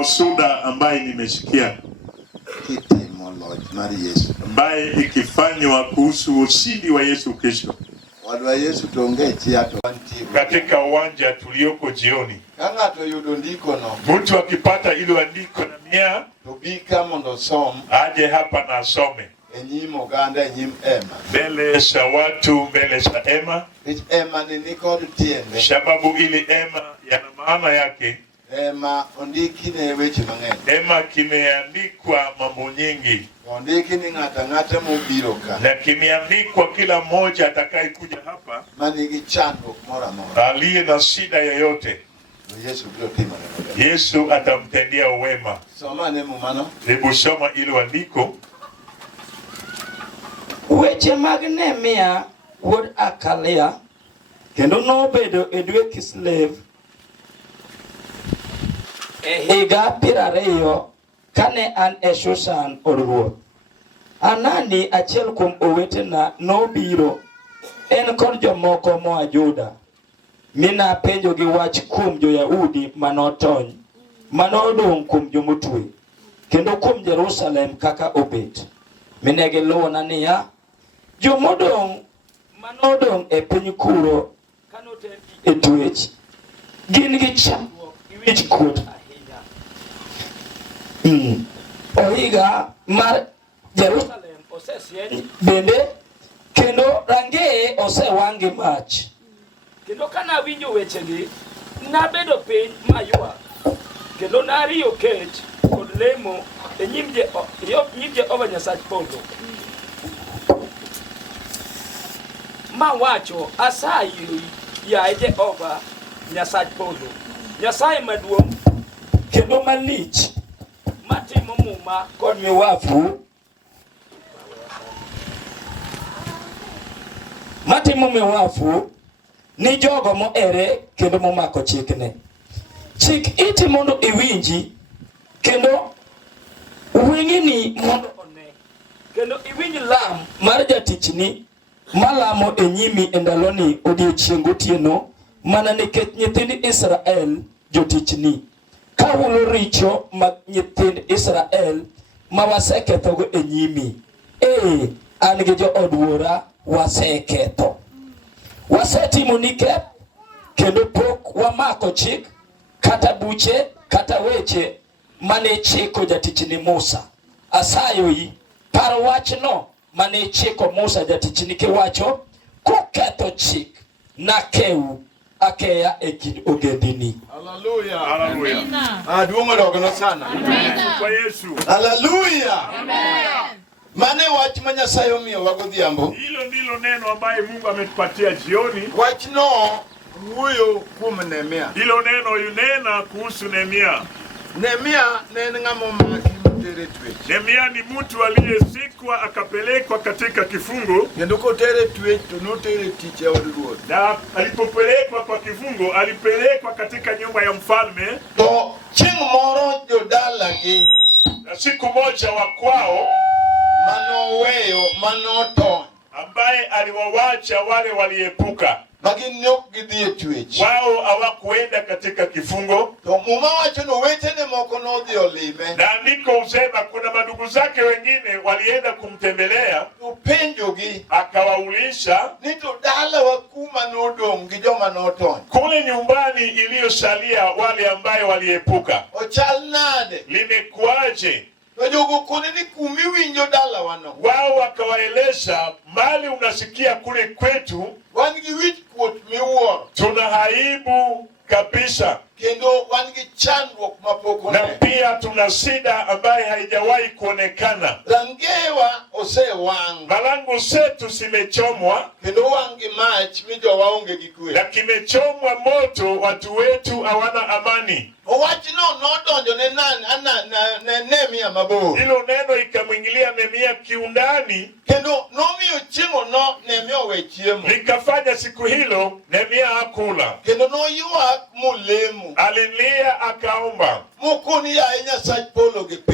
usuda ambaye nimesikia ambaye ikifanywa kuhusu ushindi wa Yesu Kristo katika uwanja tulioko jioni. Mtu akipata ile andiko na mia aje hapa na asome mbele za watu, mbele za ema, sababu ili ema yana maana yake. Ema kimeandikwa mambo nyingi, na kimeandikwa kila mmoja atakayekuja hapa aliye na shida yoyote Yesu atamtendea wema. Hebu soma ile andiko. Weche mag Nehemia wuod Akalia kendo nobedo e dwe Kislev higa 20 kane an e Shushan od ruoth. Anani achiel kuom owetena nobiro en kod jomoko moa Juda. Mina penjo gi wach kuom jo-Yahudi manotony manodong' kuom jomotwe kendo kuom Jerusalem kaka obet. Mine giluona niya, jomodong' manodong' e piny kuro kanotergi e twech gin gi chandruok gi wich kuot ahinya. Ohiga mar Jerusalem osesieny bende kendo rangeye osewang' gi mach. Kendo kana winjo wechegi nabedo piny maywa kendo nariyo kech kod lemo e nyim Jehova Nyasach polo. Mawacho, asayi yaye Jehova Nyasach polo, Nyasaye maduong' kendo malich matimo muma kod miwafu ni jogo moere kendo momako chikne. Chik iti mondo iwinji kendo weng'ini mondo one kendo iwinj lam mar jatichni malamo e nyimi e ndaloni odiechieng' gotieno, mana nikech nyithind Israel jotichni kahulo richo mag nyithind Israel ma wasekethogo e nyimi. An gi jood wuora waseketho, wasetimo nikech kendo pok wamako chik kata buche kata weche mane chiko jatichni Musa. Asayoi paro wachno mane chiko Musa jatichni kiwacho, koketho chik nakeu akeya e kind ogendini. Hallelujah. Hallelujah. Duongo dogono sana. Kwa Yesu. Hallelujah. Amen. Mane wach ma Nyasaye omiyo wagodhiambo. Hilo ndilo neno ambaye Mungu ametupatia jioni. Wachno wuoyo kuom Nehemia. Hilo neno yunena kuhusu Nehemia. Nehemia ne ng'ama omaki motere twech. Nehemia ni mtu aliyesikwa akapelekwa katika kifungo. Kendo kotere twech to notere tich ya od ruoth. Na alipopelekwa kwa kifungo alipelekwa katika nyumba ya mfalme. To chieng' moro jodalagi, na siku moja wa kwao manoweyo manotony, ambaye aliwawacha wale waliepuka wao hawakuenda katika kifungo. Na andiko usema kuna madugu zake wengine walienda kumtembelea. Akawaulisha kule nyumbani iliyosalia wale ambaye waliepuka limekuaje? Wao wakawaeleza, mali unasikia kule kwetu tuna aibu kabisa, na pia tuna shida ambaye haijawahi kuonekana. Malango zetu zimechomwa na kimechomwa moto, watu wetu hawana amani. Hilo neno ikamwingilia Nehemia kiundani, likafanya siku hilo Nehemia hakula. Alilia akaomba,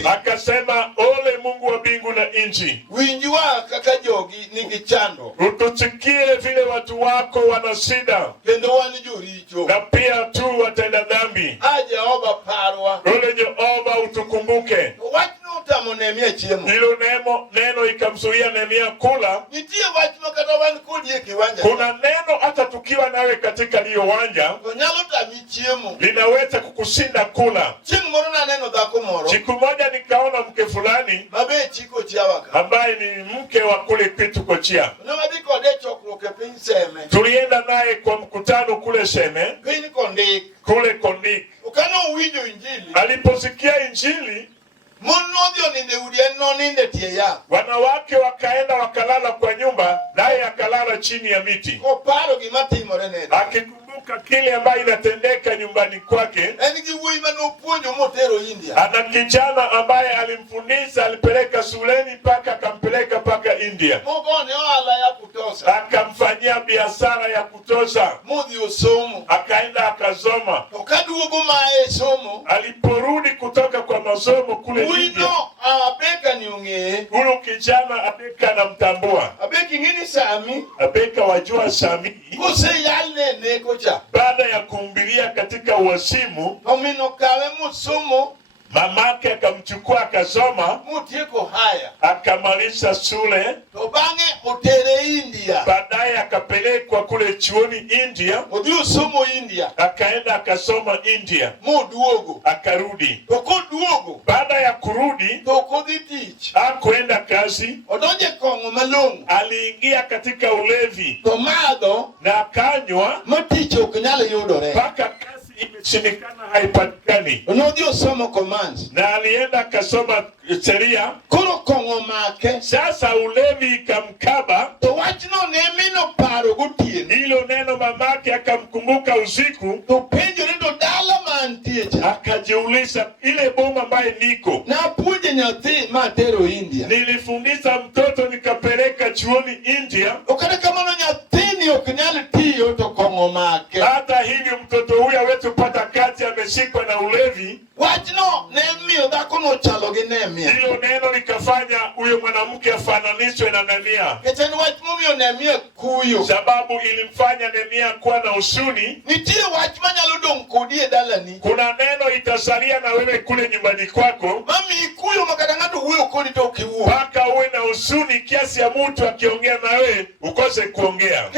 akasema, ole Mungu wa mbingu na nchi, utusikie vile watu wako wana shida, na pia tu watenda dhambi. Ole Jehova Nehemia chiemo. Hilo neno ikamzuia Nehemia kula. Nitie wach makatawan kodi e kiwanja. Kuna neno hata tukiwa nawe katika hiyo uwanja, nyalo tami chiemo, linaweza kukushinda kula. Chieng' moro naneno dhako moro. Siku moja nikaona mke fulani mabe chiko chiawaka, ambaye ni mke wa kule kwetu Kochia. Namabi kode chokruok e piny Seme. Tulienda naye kwa mkutano kule Seme. Piny Kondik. Kule Kondik. Ukano uwinjo injili. Aliposikia injili, wanawake wakaenda wakalala kwa nyumba, naye akalala chini ya miti. Akikumbuka kile ambayo inatendeka nyumbani kwake. Ana kijana ambaye alimfundisha, alipeleka shuleni mpaka akampeleka mpaka India. Akamfanyia biashara ya kutosha. Akaenda akasoma. Aliporudi kutoka kwa masomo kule India, huyu kijana Abeka anamtambua. Abeka wajua Sami. Baada ya kuhubiri katika uasimu, mamake akamchukua akasoma, akamaliza shule, baadaye akapelekwa kule chuoni India, akaenda akasoma India, akarudi. Baada ya kurudi, hakuenda kazi, aliingia katika ulevi na akanywa mpaka kazi imeshindikana, haipatikani. Na alienda akasoma sheria. Sasa ulevi ikamkaba. Hilo neno mamake akamkumbuka usiku. Akajiuliza, ile boma ambaye niko nilifundisha mtoto nikapeleka chuoni India, hata hivyo mtoto huyu wetu pata kazi ameshikwa na ulevi. Hilo neno likafanya huyo mwanamke afananishwe na Nehemia. Sababu ilimfanya Nehemia kuwa na huzuni. Kuna neno itasalia na wewe kule nyumbani kwako, mpaka uwe na huzuni kiasi ya mtu akiongea na wewe ukose kuongea.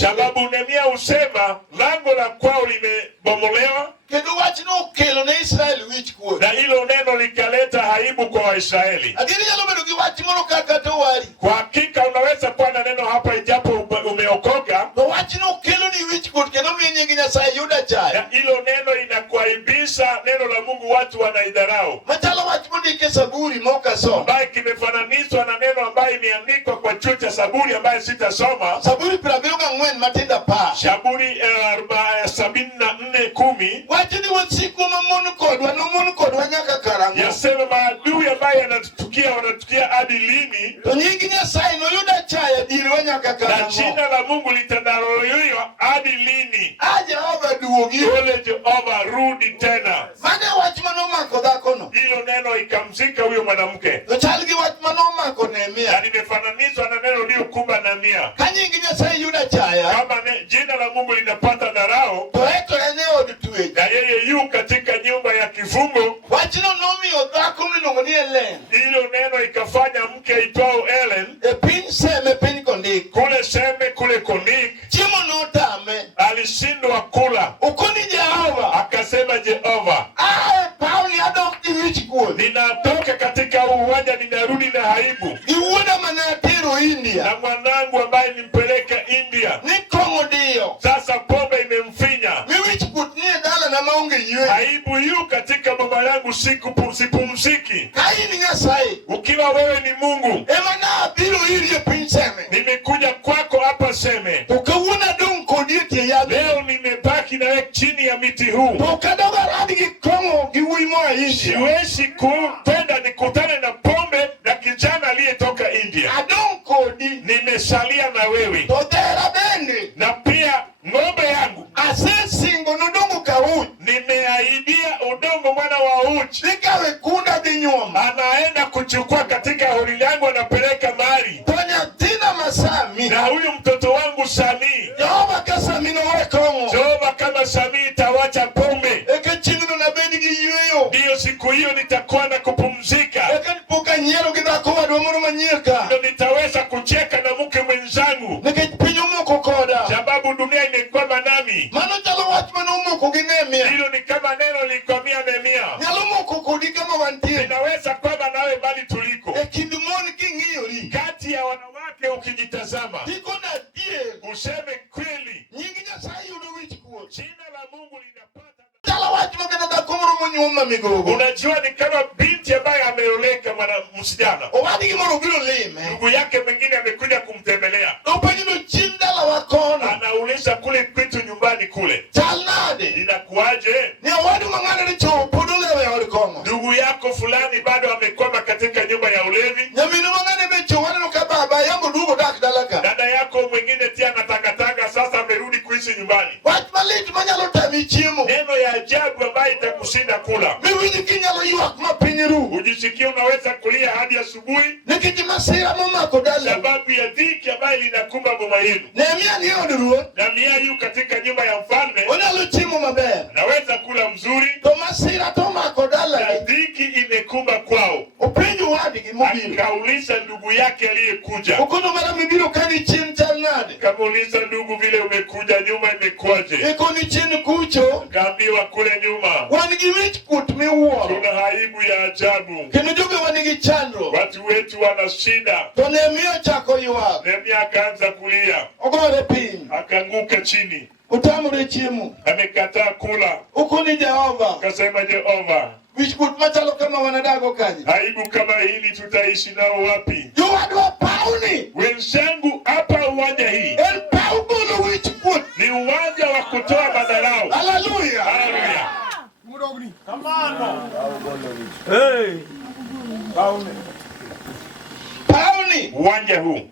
Sababu Nehemia husema lango la kwao limebomolewa, na hilo neno likaleta aibu kwa Waisraeli. Kwa hakika unaweza kuwa na neno hapa ijapo umeokoka, na hilo neno inakuaibisha. Neno la Mungu watu wanaidharau, ambaye kimefananishwa na neno ambaye imeandikwa kwa chuo cha Zaburi ambaye sitasoma. Zaburi 74:10 yasema maadui ambaye wanatukia hadi lini, na jina la Mungu litadharauliwa hadi lini. Ole Jehova rudi tena. Hilo neno ikamzika huyo mwanamke, na limefananishwa na neno lililokumba Nehemia. Kama jina la Mungu linapata dharau, na yeye yu katika nyumba ya kifungo, hilo neno ikafanya mke itwao Ellen kule Seme kule Kondik alishindwa kula. Akasema, Jehova, ninatoka katika uwanja, ninarudi na aibu, na mwanangu ambaye nimpeleka India. Sasa pombe imemfinya, aibu yu katika baba yangu, sipumziki. Ukiwa wewe ni Mungu, nimekuja kwako hapa Seme, leo nimebaki nawe chini ya miti huu. Siwezi kupenda nikutane na pombe na kijana aliyetoka India. Nimesalia na wewe, na pia ng'ombe yangu nimeahidia udongo mwana wa uchi, anaenda kuchukua katika hori langu, anapeleka mali. Na huyu mtoto wangu Sami, Jehova kama Sami itawacha pombe, ndiyo siku hiyo kama neno likomia Nehemia. Inaweza kwamba nawe bali tuliko. Kati ya wanawake ukijitazama. Useme kweli. Jina la Mungu linapata. Unajua ni kama binti ambaye ameoleka msichana. Ndugu yake mwingine amekuja kumtembelea. Anauliza kule kwetu nyumbani kule. Inakuaje? Ndugu yako fulani bado amekwama katika nyumba ya ulevi. Dada yako mwingine tia anatangatanga sasa amerudi kuishi nyumbani. Neno ya ajabu ambayo itakushinda kula. Ujisikia unaweza kulia hadi asubuhi. Sababu ya dhiki ambayo linakumba boma yenu. Nehemia yu katika nyumba ya mfalme. Naweza kula mzuri. Na dhiki imekumba kwao. Akauliza ndugu yake aliyekuja. Kamuuliza ndugu, vile umekuja nyuma imekuaje? Kaambiwa kule nyuma tuna aibu ya ajabu. Watu wetu wana shida. Nehemia akaanza kulia. Akaanguka chini. Amekataa kula. Kasema Jehova, aibu kama hili tutaishi nao wapi? Wenzangu hapa uwanja hii ni uwanja wa kutoa madharau. Haleluya. Haleluya. Hey. Uwanja huu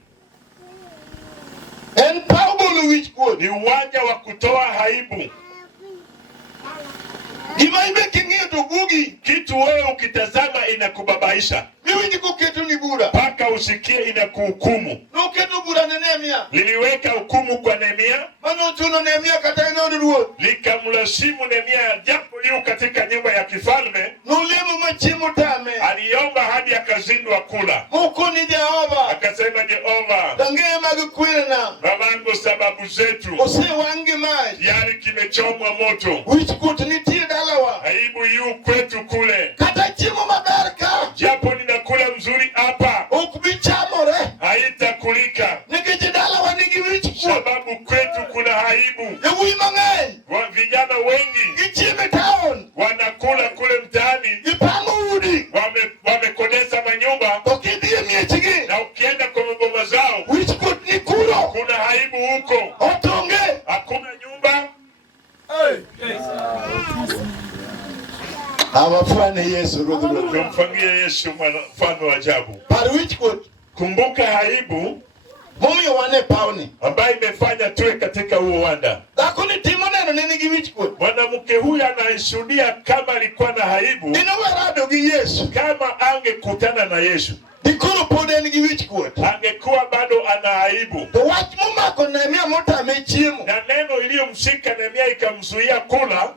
ni uwanja wa kutoa aibu. Kitu wewe ukitazama inakubabaisha. Paka usikie inakuhukumu. Liliweka hukumu kwa Nehemia. Likamlazimu Nehemia japo yu katika nyumba ya kifalme. Aliomba hadi akazindwa kula. Akasema Jehova, babangu sababu zetu yari kimechomwa moto. Aibu yu kwetu kule. Japo ninakula mzuri hapa haitakulika. Sababu kwetu kuna aibu. Vijana wengi wanakula kule mtaani. Wamekodesa manyumba. Na ukienda kwa maboma zao kuna aibu huko. Hakuna nyumba. Tumfangie Yesu mfano wa ajabu. Kumbuka aibu ambaye imefanya tuwe katika huo wanda. Mwanamke huyu anaishuhudia kama alikuwa na aibu. Kama angekutana na Yesu angekuwa bado ana aibu. Na neno iliyomshika Nehemia ikamzuia kula.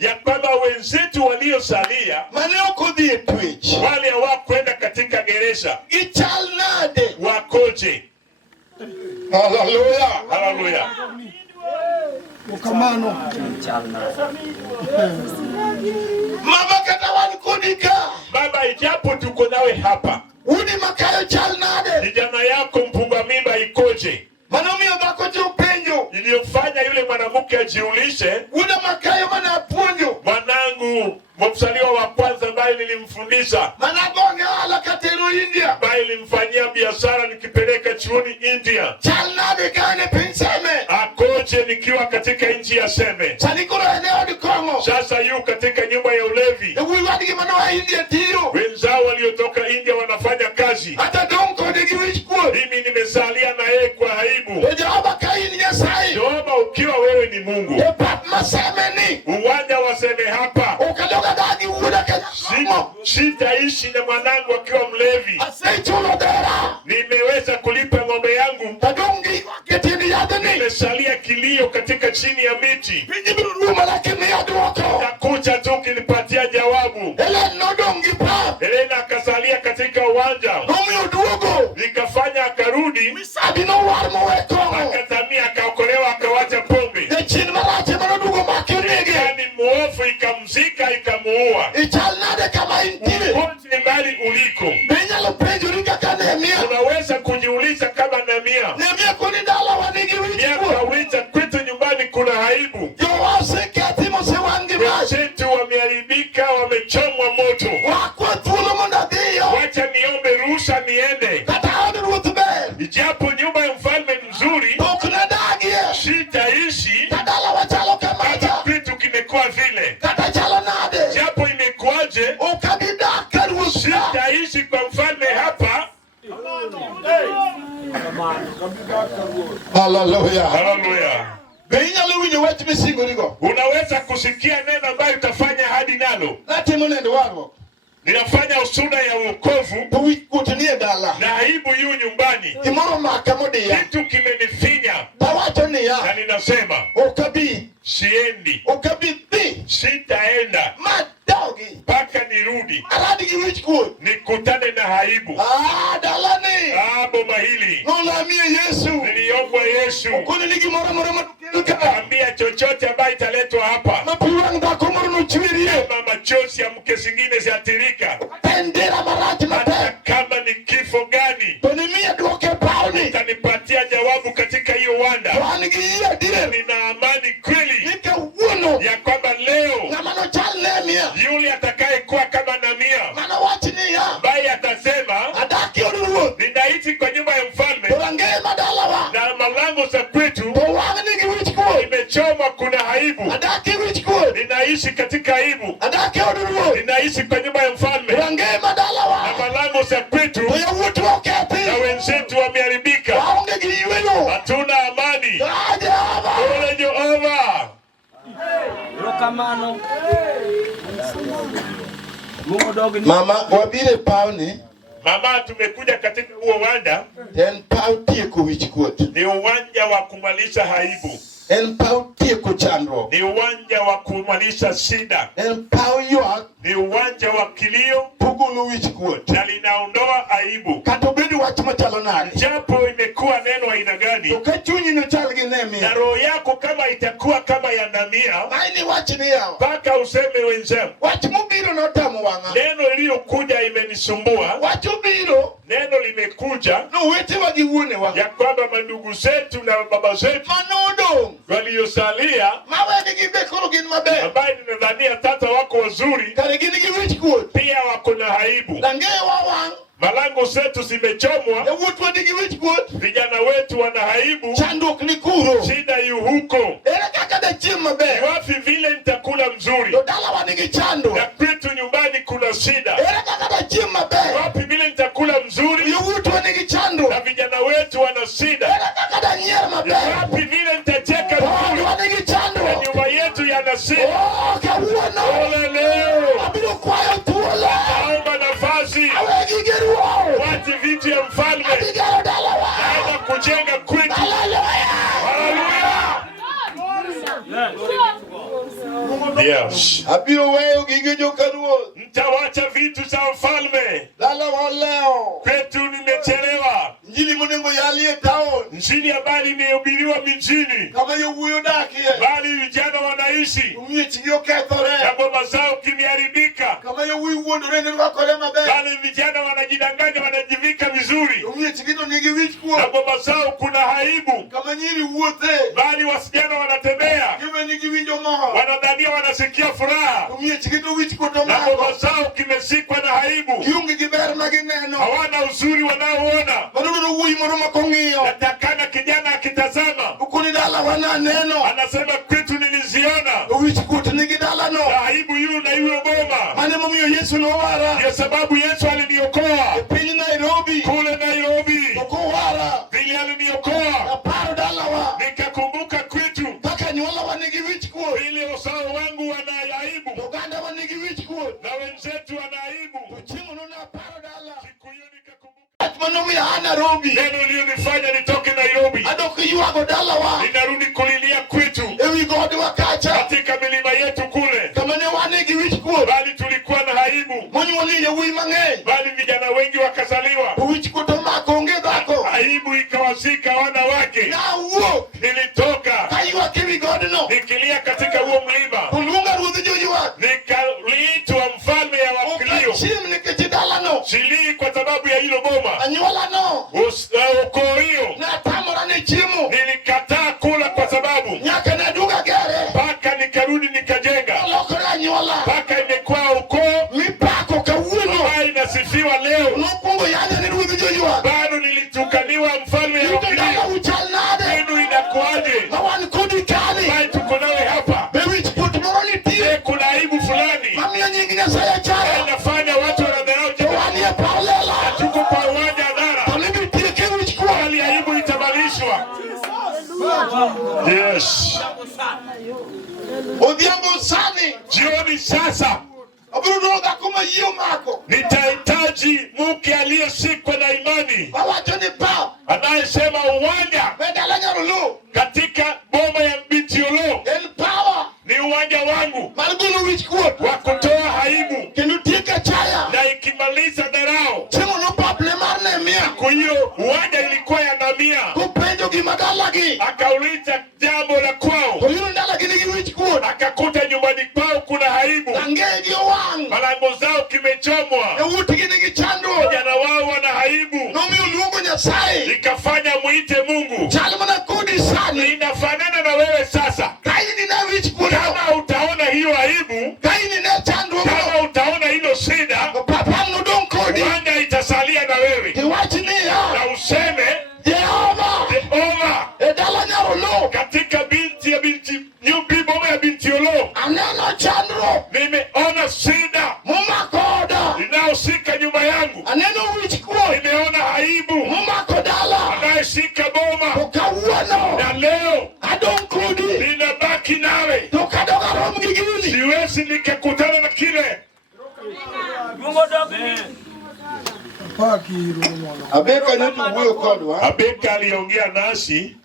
Ya kwamba wenzetu waliosalia wale hawakwenda katika gereza wakoje. Haleluya. Haleluya. Baba, ijapo tuko nawe hapa, kijana yako mpunga mimba ikoje? Iliyofanya yule mwanamke ajiulishe, mwanangu mzaliwa wa kwanza ambaye nilimfundisha, ambaye nilimfanyia biashara nikipeleka chuoni India, akoje nikiwa katika nchi ya Seme? Sasa yu katika nyumba ya ulevi. Wenzao waliotoka India wanafanya kazi. Mimi nimesalia na yeye kwa aibu. Jehova, ukiwa wewe ni Mungu, uwanja waseme hapa, sitaishi na mwanangu akiwa mlevi. Nimeweza kulipa ng'ombe yangu. Nimesalia kilio katika chini ya miti. Nakuja tu kinipatia jawabu. Helena akasalia katika uwanja. Nikafanya akarudi. Akatamia akaokolewa akawacha pombe. kama intiwe. Popote mbali uliko. Benyalo penjuri kaka Nehemia. Unaweza kujiuliza kama Nehemia. Nehemia kuni dala wanigi wichi. Miaka wita kwetu nyumbani kuna aibu. Yowase katimo se wangi maji. Wenzetu wameharibika, wamechomwa moto. Wakwa tulo mondadiyo. Wacha niombe ruhusa niende. Kataoni rutube. Ijapo nyumba ya mfalme nzuri. Tokunadagie. Sitaishi. Kadala wachalo kamaja. Kitu kimekuwa vile. Katachalo nade. Japo imekuaje. Ukabidaka ruhusa. Sitaishi kwa mfalme hapa. Hallelujah. Hallelujah. Unaweza kusikia neno ambayo utafanya hadi nalo. Ninafanya usuda ya wokovu. Na aibu yu nyumbani. Kitu kimenifinya. Na ninasema. Siendi. Sitaenda. Paka nirudi. Nikutane na aibu. Boma hili. Niliombwa Yesu. Ambia chochote ambayo italetwa hapa. Kama machozi ya mke zingine ziatirika. Hata kama ni kifo gani. Utanipatia jawabu katika hiyo wanda. Nina amani kweli. Ya kwamba leo. Yule atakaye kuwa kama Nehemia. Ambaye atasema. Ninaishi kwa nyumba ya mfalme. Na malango za kwetu. Imechomwa, kuna aibu. Ninaishi katika aibu. Ninaishi kwa nyumba ya mfalme. Na malango za kwetu. Na wenzetu wameharibika. Hatuna amani. Ole Jehova. Mama wabire pauni. Mama tumekuja katika huo wanda. En pau tieko wichkuot. Ni uwanja wa kumalisha aibu. En pau tieko chandruok. Ni uwanja wa kumalisha shida. En pau ywak. Ni uwanja wa kilio. Pugulu wichkuot. Na linaondoa aibu. Katobedu wach machalo nade. Japo imekuwa neno aina gani. Ukachunyi no chal gi Nehemia. Na roho yako kama itakuwa kama ya Nehemia. Maini wach ni yao. Paka useme wenzangu. Wach mubiro notamo wanga. Neno iliyokuja imenisumbua. Wach ubiro. Neno limekuja. No wete wagi uone wanga. Ya kwamba mandugu zetu na baba zetu. Manodo. Waliosalia. Mawe ni gibekoro gin mabe. Ambaye ninadhania tata wako wazuri. Karegini gi wichkuot. Pia wako na aibu. Dange wawang. Malango zetu zimechomwa. Vijana wetu wana aibu. Chanduk ni kuro. Shida yu huko. Ni wapi vile nitakula mzuri. Na kwetu nyumbani kuna shida. Ni wapi vile nitakula mzuri. Na vijana wetu wana shida. Ni wapi vile nitacheka mzuri. Na nyumba yetu yana shida. Ole leo. Naomba nafasi. Wati vitu ya mfalme. Naenda kujenga kwetu. Hallelujah. Yes. Mtawacha vitu za mfalme. Kwetu nimechelewa. Njini habari imehubiriwa mijini. Bali vijana wanaishi. Na boma zao kimeharibika. Bali vijana wanajidanganya, wanajivika vizuri. Na boma zao kuna aibu. Bali wasichana wanatembea. Wanadhania wanasikia furaha. Na boma zao kimesikwa na aibu. Hawana uzuri wanaoona. Natakana kijana akitazama. Anasema kwetu niliziona. Na aibu yu na yule boma. Ya sababu Yesu aliniokoa. Kule Nairobi. Vile aliniokoa. Nikakumbuka kwetu. Vile usao wangu wana aibu. Na wenzetu wana aibu. Siku hiyo nikakumbuka. Neno iliyonifanya nitoke Nairobi. Ninarudi kulilia kwetu. Katika milima yetu kule. Bali tulikuwa na aibu. Bali vijana wengi wakazaliwa. Aibu ikawazika wanawake. Nilitoka. Nikilia katika huo mlima. Nikaliitwa mfalme ya wakristo. ukoo hiyo nilikataa kula kwa sababu mpaka nikarudi nikajenga, mpaka imekuwa ukoo ambayo inasifiwa leo. Bado nilitukaniwa mfalme ya kwenu inakuaje? Bado tuko nawe hapa. Kuna aibu fulani inafanya watu wanadharau jamii. Na tuko kwa uwanja hadhara. Hali aibu itabalishwa. Yes. Jioni sasa nitahitaji mke aliyeshikwa na imani, anayesema uwanja katika boma ya binti Olo ni uwanja wangu wa kutoa aibu na ikimaliza dharau. Siku hiyo uwanja ilikuwa ya ngamia. Akauliza jambo la kwao, akakuta nyumbani kwao kuna aibu, malango zao kimechomwa, vijana wao wana aibu. Ikafanya muite Mungu. Inafanana na wewe sasa. Kama utaona hiyo aibu, kama utaona hilo shida, uwanja itasalia na wewe, na useme Jehova katika boma ya binti Olo nimeona shida inayoshika nyumba yangu, nimeona aibu anayeshika boma, na leo ninabaki nawe, siwezi nikakutana na kile. Abeka aliongea nasi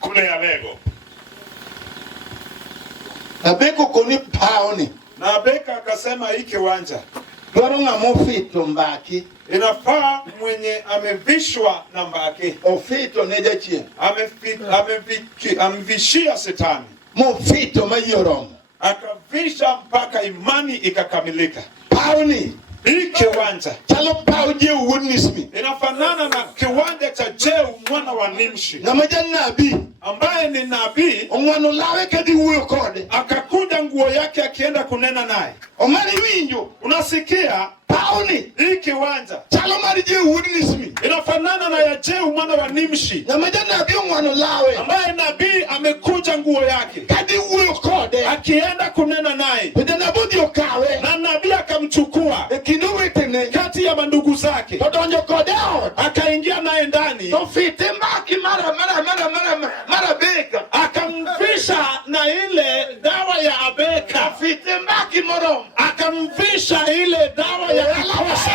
kule ya Lego. Na Abeka akasema hii kiwanja inafaa mwenye amevishwa na mbaki. Amevishia Shetani. Akavisha mpaka imani ikakamilika. Hii kiwanja inafanana na kiwanja cha Jeu mwana wa Nimshi, ambaye ni nabii. Akakuja nguo yake akienda kunena naye. Unasikia? Hii kiwanja inafanana na ya Jeu mwana wa Nimshi, ambaye nabii amekuja nguo yake akienda kunena naye, na nabii akamchukua kati ya mandugu zake, akaingia naye ndani, akamvisha na ile dawa ya Abeka, akamvisha ile dawa ya Akosa.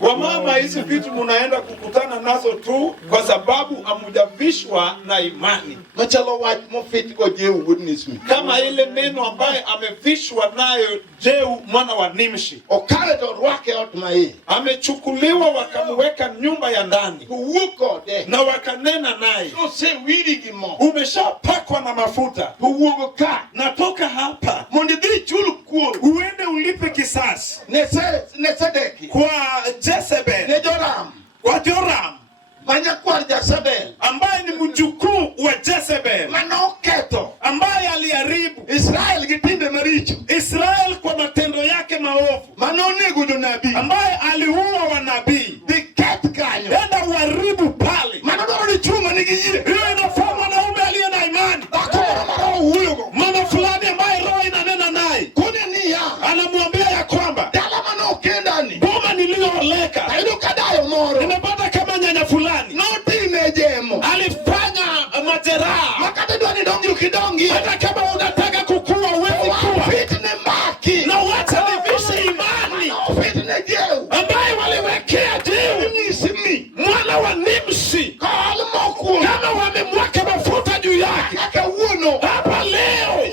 Wamama, hizi vitu munaenda kukutana nazo tu kwa sababu amujavishwa na imani. Kama ile neno ambaye amevishwa nayo Jeu mwana wa Nimshi. Amechukuliwa wakamweka nyumba ya ndani, na wakanena naye, umeshapakwa na mafuta, natoka hapa uende ulipe kisasi kwa Jezebel, kwa Joram ambaye ni mjukuu wa Jezebel, ambaye aliharibu Israel kwa matendo yake maovu, ambaye aliua wanabii. Enda uharibu pale. Hiyo inafaa mwanaume aliye na imani. Mama fulani ambaye roho inanena naye anamwambia ya kwamba boma niliyooleka nimepata kama nyanya fulani alifanya majeraha. Hata kama unataka kukua uwezi kuwa, na wacha nivishe imani ambaye waliwekea Jeu mwana wa Nimshi, kama wamemwaka mafuta juu yake. Hapa leo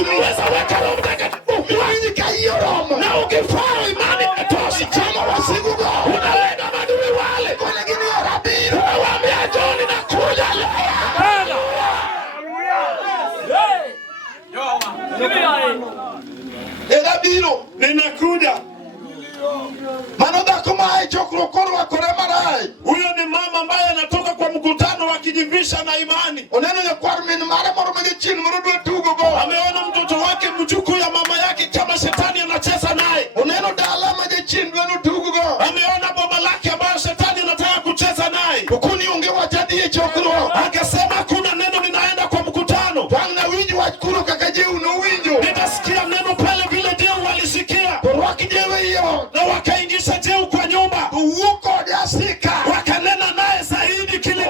unaweza weka Roho Mtakatifu na ukifaa imani inatosha. Unalenga madui wale, unawaambia John nakuja leo. na imani. Oneno nyakwar min mara moro mwenye chini moro tugo go. Ameona mtoto wake mjukuu ya mama yake kama shetani anacheza naye. Oneno dala mwenye chini tugo go. Ameona boma lake ambayo shetani anataka kucheza naye. Ukuni unge wajadie chokuro. Akasema kuna neno ninaenda kwa mkutano. Twana winju wachukuru kakaje uno winju. Nitasikia neno pale vile Jeu walisikia. Wakijewe hiyo. Na wakaingisha Jeu kwa nyumba. Uwuko diasika. Wakanena naye zaidi kilini.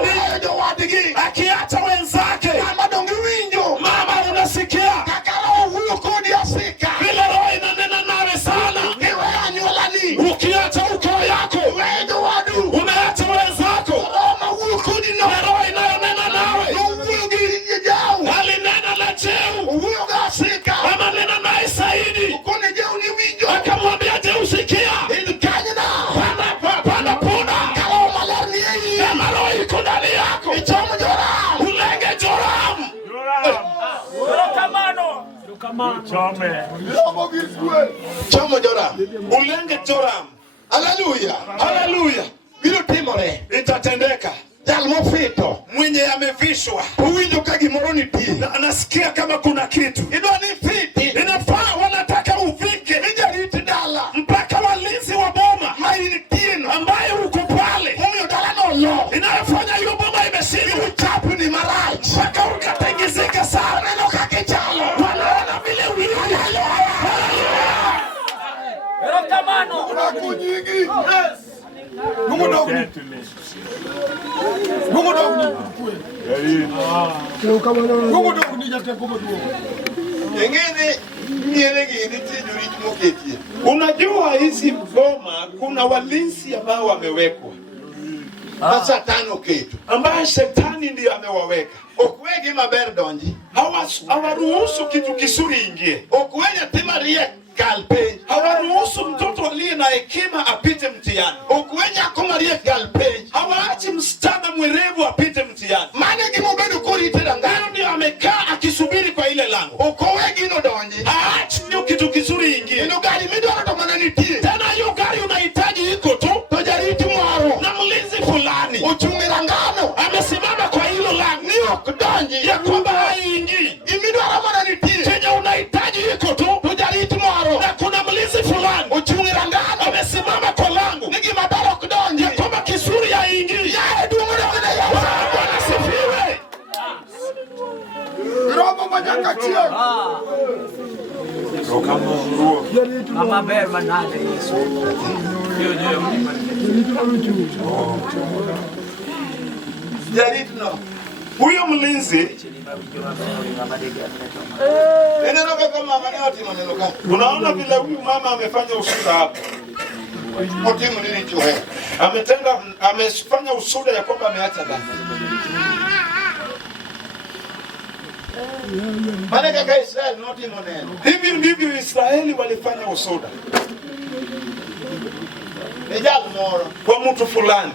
Akiacha wenzake. Mama dongi winju. Mama unasikia. Kakala uwuko diasika. Vile roho inanena nawe sana. Iwe anyolani. Ukiacha ukoo yako. Wedo wadu. Umeacha wenzako. Roma uwuko dino. Na roho inayonena nawe. Uwugi jao. Alinena na Jeu. Uwuga asika. Ama nena naye zaidi. Ukone Jeu ni winju. Akamwambia Jeu sikia. Ili kanyana. Panda punda. Kala umalerni yeyi. Ema roho iko ndani yako. Ichomu Joram. Ulenge Joram. Chomo Joram. Ulenge Joram. Haleluya. Haleluya. Biro timore. Itatendeka. Jalmo fito. Mwenye amevishwa. Uwinjo kagi moroni ti. Na anasikia kama kuna kitu. Idoni fiti. Inafaa wanataka uvike. Ijariti dala. Mpaka walinzi wa boma. Maini tino. Ambaye uko pale. Mumio dala no lo. Inayofanya hiyo boma imeshindwa. Uchapu ni maraj. Mpaka ukatengezeka sana. Neno kakechalo. Wanaona vile wili. Rokamano. Kunyigi. Mungu dogni. Mungu dogni. Mungu dogni jate kubo duo. Engine niene gini tijuri moketie. Unajua hizi boma kuna walinzi ambao wamewekwa. Na satano ketu. Ambaye shetani ndiye amewaweka. Okwegi maber donji. Hawaruhusu kitu kisuri ingie. Okwenya timarie galpe. Hawaruhusu mtoto aliye na hekima apite mtihani. Okwenya kumarie galpe. Hawaachi msichana mwerevu apite mtihani. Mane gimobedu kuri teranga. Huyo ndio amekaa akisubiri kwa ile lango. Okowegi no donji. Haachi ndio kitu kisuri ingie. Ino gari midwaro to manani tie. Tena hiyo gari unahitaji iko tu. Tojariti mwaro. Na mlinzi fulani. Uchungira ngano. Amesimama kwa hilo lango. Niyo kudonji. Ya kwamba haingii. Imidwaro manani tie. Kenya unahitaji iko tu. Tojariti mwaro. Na kuna mlinzi fulani. Uchungira ngano. Amesimama kwa lango. Nigi mabaro kudonji. Ya kwamba kisuri haingii. Yae dungo na ya. Bwana sifiwe. Robo manyakachia. Mama ber manade Yesu. Jariti no. Huyo mlinzi Neno kama mama ni Othim neno kama. unaona vile huyu mama amefanya ushuhuda hapa. Othim nini choe. Amefanya ushuhuda ya kwamba ameacha dhambi. Mane kaka Israel no Othim neno. Hivi ndivyo Israeli walifanya ushuhuda Ejal moro. kwa mtu fulani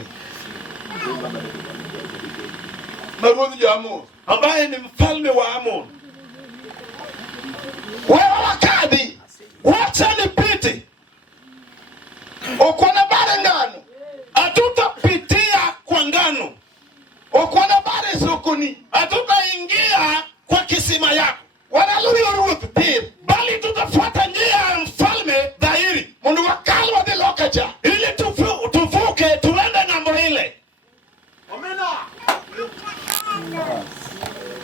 Maruodhi jamo. ambaye ni mfalme wa Amon. Wewe wakadi. Wacha nipite. Okwana bare ngano. Hatutapitia kwa ngano. Okwana bare sokoni. Hatutaingia kwa kisima yako. Wanaluri ruoth tir. Bali tutafuata njia ya mfalme dhahiri. Mundu wakalo wa lokacha. Ili tuvuke tuende ng'ambo ile.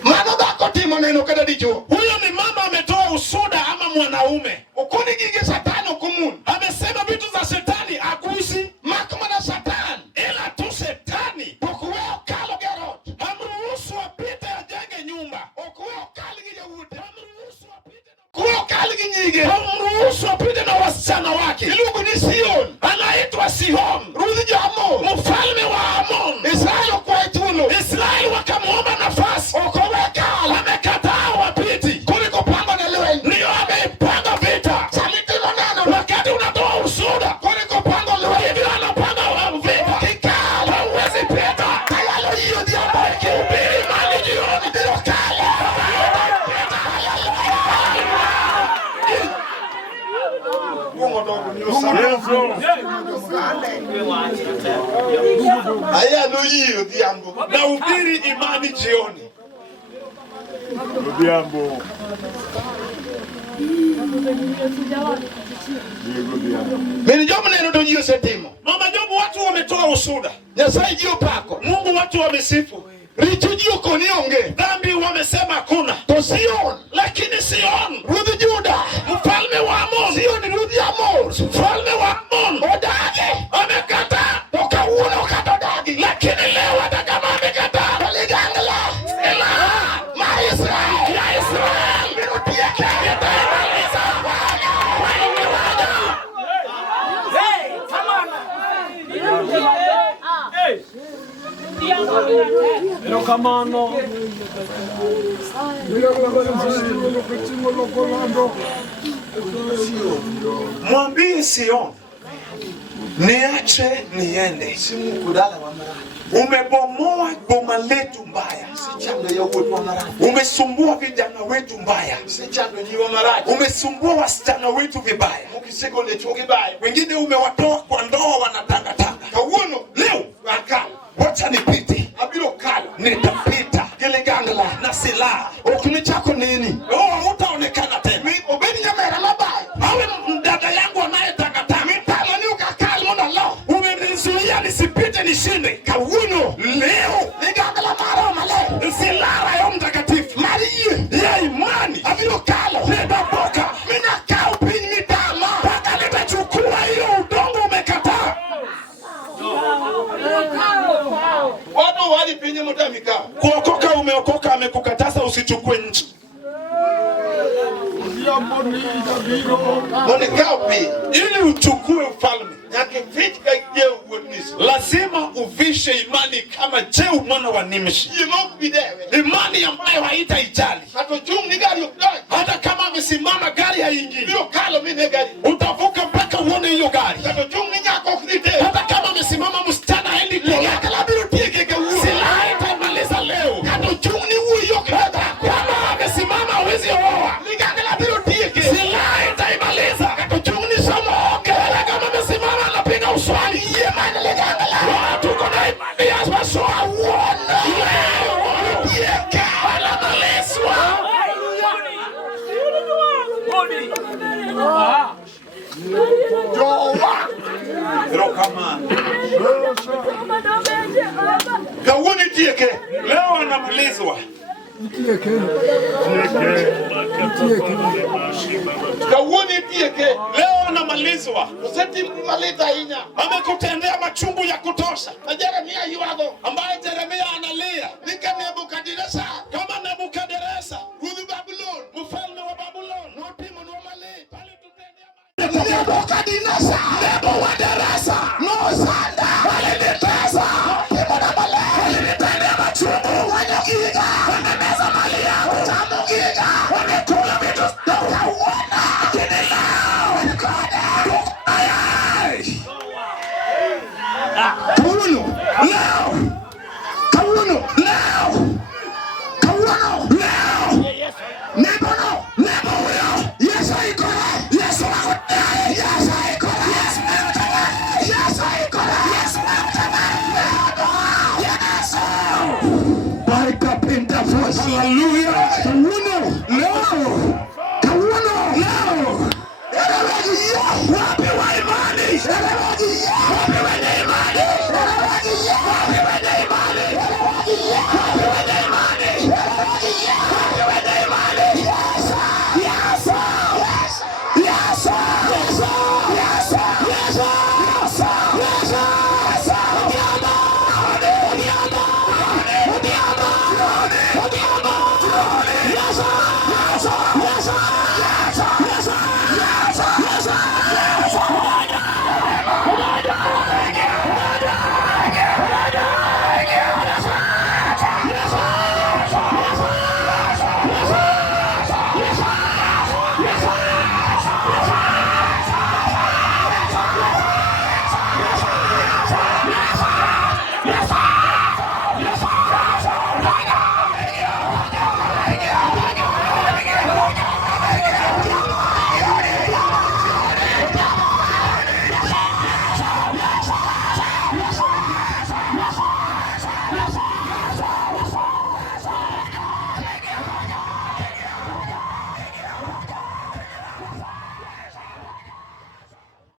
Mano dhako timo neno kada dicho. Huyo ni mama ametoa ushuhuda ama mwanaume. Okoni gige satano kumun. Amesema vitu za shetani akusi. Makmana satan. Ila tu shetani. Pokuweo kalo gerot. Hamruhusu apite ajenge nyumba. Okuweo kalo gige wude. Hamruhusu apite na Kuweo kalo ginyige. hamruhusu apite na wasichana wake. Ilugu ni Sion. Anaitwa Sihon. Rudhi jamo. Mfalme wa Amon. Israel kwa tulo. Israeli wakamwomba nafasi. Okoweka. Amekataa wapiti. Kuliko pango na lewe. Ndio amepanga vita. Saliti no neno. Wakati unatoa ushuhuda. Kuliko pango lewe. Hivyo anapanga vita. Kikala. Hauwezi pita. Kayalo hiyo diambo. Kihubiri mali jioni. Ndio kala. Aya no yi Odhiambo. Na ubiri imani jioni. Odhiambo. Mimi jomo neno to jio setimo. Mama jomo watu wametoa ushuhuda. Nyasaye jio pako. Mungu watu wamesifu. Richo jio konionge. Dhambi wamesema kuna. To Sion. Lakini Sion. Ruthi Juda. Mfalme wa Amon. Sion ni Ruthi Amon. Mfalme wa Amon. Odage. Amekata. Toka uona ukatodagi. Lakini leo hata kama amekata. Waligangala. Ila. Maisrael. Ya Israel. Mirutia kia. Pero come on, no. Mwambie Sion, niache niende. Umebomoa boma letu mbaya. Umesumbua vijana wetu mbaya. Umesumbua wasichana wetu vibaya. Wengine umewatoa kwa ndoa wanatangatanga. Leo wacha nipite. Nitapita Giligangala na silaha. Ukini chako nini? Hutaonekana tena. Obedi nyamera labaya. Hawe mdada yangu anayetangatanga. Mitala ni ukakali muna lao. Umenizuia nisipite nishinde. Kawuno leo Ligangala mara male. Silaha ya mtakatifu. Mariye ya imani. Avilo kalo. Nitaboka. Mina kao pini mitama. Paka nitachukua hiyo udongo umekataa. Watu wali penye mutamika. Kuokoka umeokoka amekukataza usichukue nchi. Ili uchukue ufalme. Lazima uvishe imani kama Jeu mwana wa Nimshi. Imani ambayo haitaijali. Hata kama amesimama gari haingii. Utavuka mpaka uone hiyo gari. Hata kama amesimama msichana haendi kwa silaha itamaliza leo. Kama amesimama hawezi oa. Silaha itaimaliza. Kama amesimama anapiga uswali. Watu kuna imani ya maswa uona. Anamalizwa. Kawuni tieke. Leo anamalizwa. Kawuni tieke. Leo anamalizwa. Amekutendea machungu ya kutosha. Ambaye Yeremia analia. Kama Nebukadneza. Mfalme wa Babylon. Nebukadneza. Nebukadneza. Nozanda. Walinitesa. Walinitendea machungu. Wanyogiga. Wamemeza mali yangu. Tamugiga. Wamekula vitu. Utauona. Kini lao. Kawuno. Leo. Kawuno. Leo. Kawuno. Leo. Nebono. Nebo huyo. Yes, I got it. Yes, I got it. Yes, I got it. Yes, I got it. Yes, I got it. Yes, I got it. Yes, I got it. Hallelujah. Kawuno. Leo.